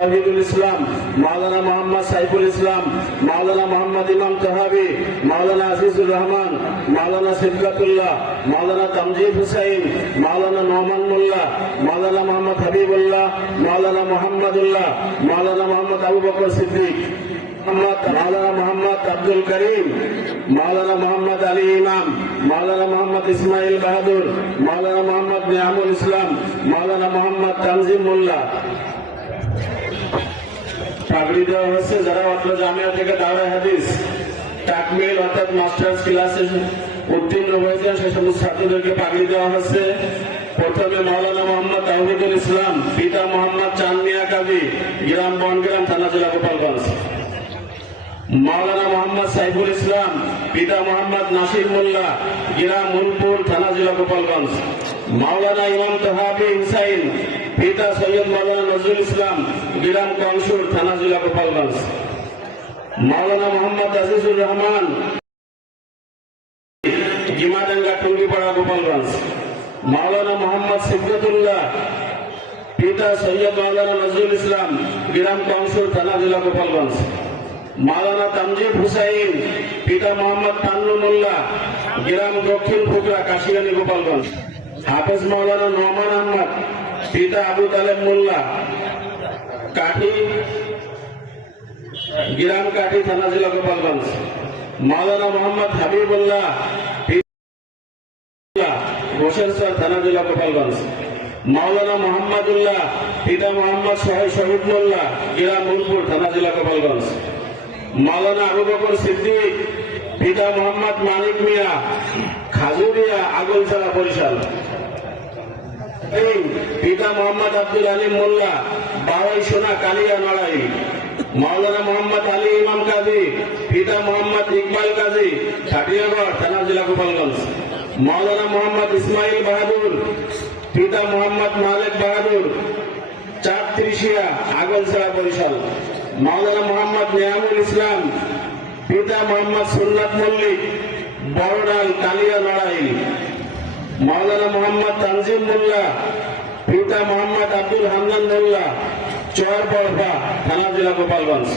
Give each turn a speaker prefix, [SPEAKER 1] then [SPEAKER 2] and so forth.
[SPEAKER 1] শহীদুল ইসলাম, মাওলানা মোহাম্মদ সাইফুল ইসলাম, মাওলানা মোহাম্মদ ইমাম তাহাবি, মাওলানা আজিজুর রহমান, মাওলানা সিদ্দাতুল্লাহ মাওলানা তামজিদ হুসাইন, মাওলানা নোমান মোল্লা, মাওলানা মোহাম্মদ হাবিবুল্লাহ, মাওলানা মোহাম্মদুল্লাহ, মাওলানা মোহাম্মদ আবু বকর সিদ্দিক মাওলানা মোহাম্মদ আব্দুল করিম, মাওলানা মোহাম্মদ আলী ইমাম, মাওলানা মোহাম্মদ ইসমাইল বাহাদুর, মাওলানা মোহাম্মদ নিয়ামুল ইসলাম, মাওলানা মোহাম্মদ তানজিম মোল্লা। পাগড়ি দেওয়া হচ্ছে যারা অত্র জামিয়া থেকে দাওরা হাদিস টাকমিল অর্থাৎ মাস্টার্স ক্লাসে উত্তীর্ণ হয়েছেন, সে সমস্ত ছাত্রদেরকে পাগড়ি দেওয়া হচ্ছে প্রথমে মাওলানা মোহাম্মদ তাহিদুল ইসলাম, পিতা মোহাম্মদ চান্দিয়া কাবি, গ্রাম বনগ্রাম, থানা জেলা গোপালগঞ্জ। মাওলানা মোহাম্মদ সাইফুল ইসলাম, পিতা মোহাম্মদ নাসির মোল্লা, গ্রাম মুলপুর, থানা, জেলা গোপালগঞ্জ। মাওলানা ইমাম তহাবি হুসাইন, পিতা সৈয়দ মাওলানা নজরুল ইসলাম, গ্রাম কংসুর, থানা, জেলা গোপালগঞ্জ। মাওলানা মোহাম্মদ আজিজুর রহমান জিমাডাঙ্গা টুঙ্গিপাড়া, গোপালগঞ্জ। মাওলানা মোহাম্মদ সিদ্দতুল্লাহ পিতা সৈয়দ মাওলানা নজরুল ইসলাম, গ্রাম কংসুর, থানা, জেলা গোপালগঞ্জ। মাওলানা তামজিদ হুসাইন, পিতা মোহাম্মদ তান্নু মোল্লা, গ্রাম দক্ষিণ ফুকরা কাশিয়ানি, গোপালগঞ্জ। হাফেজ মাওলানা নোমান আহমদ, পিতা আবু তালেব মোল্লা, কাঠি, গ্রাম কাঠি থানা, জেলা গোপালগঞ্জ। মাওলানা মোহাম্মদ হাবিবুল্লাহ হোসেনসর থানা, জেলা গোপালগঞ্জ। মাওলানা মোহাম্মদুল্লাহ, পিতা মোহাম্মদ সোহেল শহীদ মোল্লা, গ্রাম মুলপুর থানা, জেলা গোপালগঞ্জ। মাওলানা আবু বকর সিদ্দিক, পিতা মোহাম্মদ মানিক মিয়া খাজুরিয়া আগলছাড়া বরিশাল। পিতা মোহাম্মদ আব্দুল আলী মোল্লা বাবাই সোনা কালিয়া নড়াই। মাওলানা মোহাম্মদ আলী ইমাম কাজী, পিতা মোহাম্মদ ইকবাল কাজী ছাটিয়াগড় থানা, জেলা গোপালগঞ্জ। মাওলানা মোহাম্মদ ইসমাইল বাহাদুর, পিতা মোহাম্মদ মালিক বাহাদুর চার ত্রিশিয়া আগলছাড়া বরিশাল। মাওলানা মোহাম্মদ নিয়ামুল ইসলাম, পিতা মোহাম্মদ সুন্নাত মল্লিক, বড়ডাল কালিয়া লড়াই। মাওলানা মোহাম্মদ তানজিম মোল্লা, পিতা মোহাম্মদ আব্দুল হামদান মোল্লা, চর বড়ফা থানা জেলা গোপালগঞ্জ।